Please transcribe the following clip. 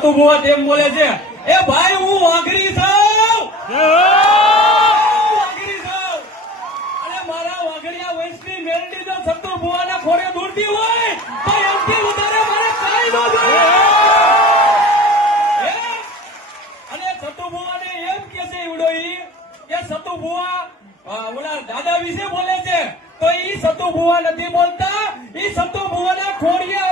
સતુ ભુવા તેમ બોલે છે, એ ભાઈ હું વાઘરી છું, વાઘરી છું, અને મારા વાઘડિયા વંશની મેરડી જો સતુ ભુવાના ખોરે દૂરતી હોય તો એમથી વધારે મારે કાંઈ ન જોઈએ. અને સતુ ભુવાને એમ કે છે ઈવડોઈ કે સતુ ભુવા ઓલા દાદા વિશે બોલે છે, તો ઈ સતુ ભુવા નથી બોલતા, ઈ સતુ ભુવાના ખોડિયા